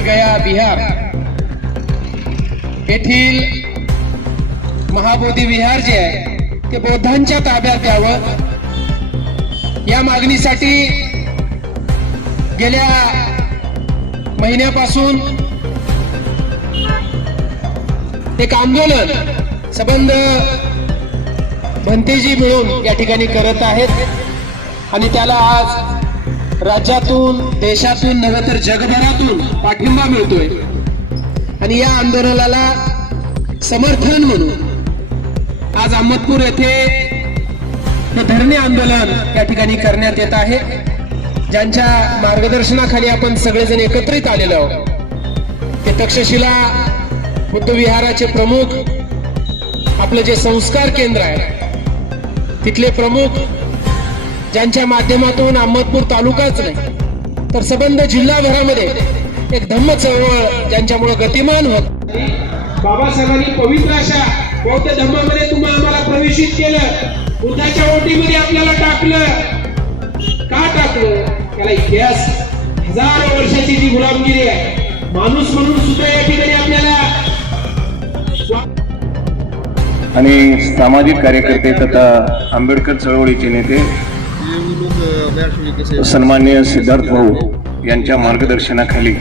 गया बिहार. येथील महाबोधी विहार जे आहे ते बौद्धांच्या ताब्यात द्यावं. या मागणीसाठी गेल्या महिन्यापासून एक आंदोलन संबंध भंतेजी मिळून या ठिकाणी करत आहेत. आणि त्याला आज राज्यातून देशातून नव्हे तर जगभरातून पाठिंबा मिळतोय. आणि या आंदोलनाला समर्थन म्हणून आज अहमदपूर येथे हे धरणे आंदोलन या ठिकाणी करण्यात येत आहे. ज्यांच्या मार्गदर्शनाखाली आपण सगळेजण एकत्रित आलेलो आहोत. ते तक्षशिला बुद्धविहाराचे प्रमुख आपलं जे संस्कार केंद्र आहे तिथले प्रमुख ज्यांच्या माध्यमातून अहमदपूर तालुकाच नाही तर सबंध जिल्हाभरामध्ये एक धम्म चळवळ ज्यांच्यामुळे गतिमान होत. बाबासाहेबांनी पवित्र अशा बौद्ध धम्मामध्ये तुम्ही आम्हाला प्रवेशित केलं. बुद्धाच्या ओटीमध्ये आपल्याला टाकलं. का टाकलं? त्याला इतिहास हजारो वर्षाची जी गुलामगिरी आहे. माणूस म्हणून सुद्धा या ठिकाणी आपल्याला आणि सामाजिक कार्यकर्ते तथा आंबेडकर चळवळीचे नेते सन्मान्य सिद्धार्थ भाऊ यांच्या मार्गदर्शनाखाली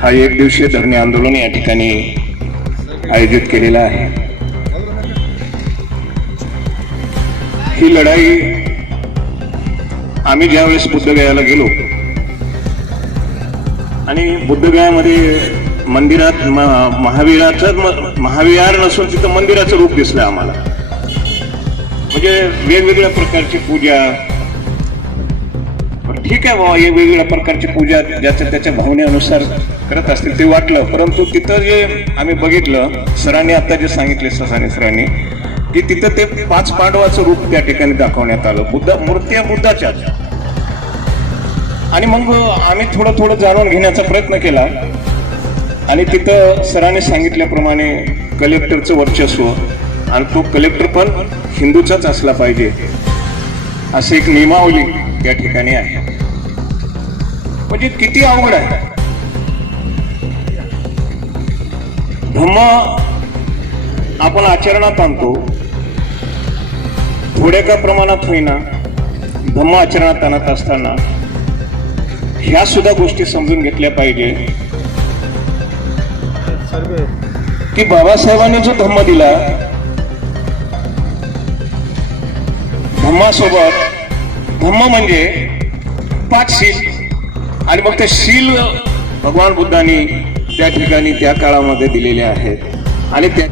हा एक दिवसीय धरणे आंदोलन या ठिकाणी आयोजित केलेला आहे. ही लढाई आम्ही ज्यावेळेस बुद्धगयाला गेलो आणि बुद्धगयामध्ये मंदिरात महावीराचं महाविहार नसून तिथं मंदिराचं रूप दिसलं आम्हाला. म्हणजे वेगवेगळ्या प्रकारची पूजा ठीक आहे बाबा हे वेगवेगळ्या प्रकारची पूजा ज्याच्या त्याच्या भावनेनुसार करत असतील ते वाटलं. परंतु तिथं जे आम्ही बघितलं सरांनी आता जे सांगितले ससाने सरांनी की तिथं ते पाच पांडवाचं रूप त्या ठिकाणी दाखवण्यात आलं. बुद्ध मूर्त्या बुद्धाच्या. आणि मग आम्ही थोडं थोडं जाणून घेण्याचा प्रयत्न केला. आणि तिथं सरांनी सांगितल्याप्रमाणे कलेक्टरचं वर्चस्व आणि तो कलेक्टर पण हिंदूचाच असला पाहिजे. अशी एक नियमावली त्या ठिकाणी आहे. म्हणजे किती अवघड आहे. धम्म आपण आचरणात आणतो. थोड्या का प्रमाणात होईना धम्म आचरणात आणत असताना ह्या सुद्धा गोष्टी समजून घेतल्या पाहिजे. की बाबासाहेबांनी जो धम्म दिला धम्मासोबत धम्म म्हणजे पाच शील. आणि मग ते शील भगवान बुद्धांनी त्या ठिकाणी त्या काळामध्ये दिलेले आहेत. आणि त्या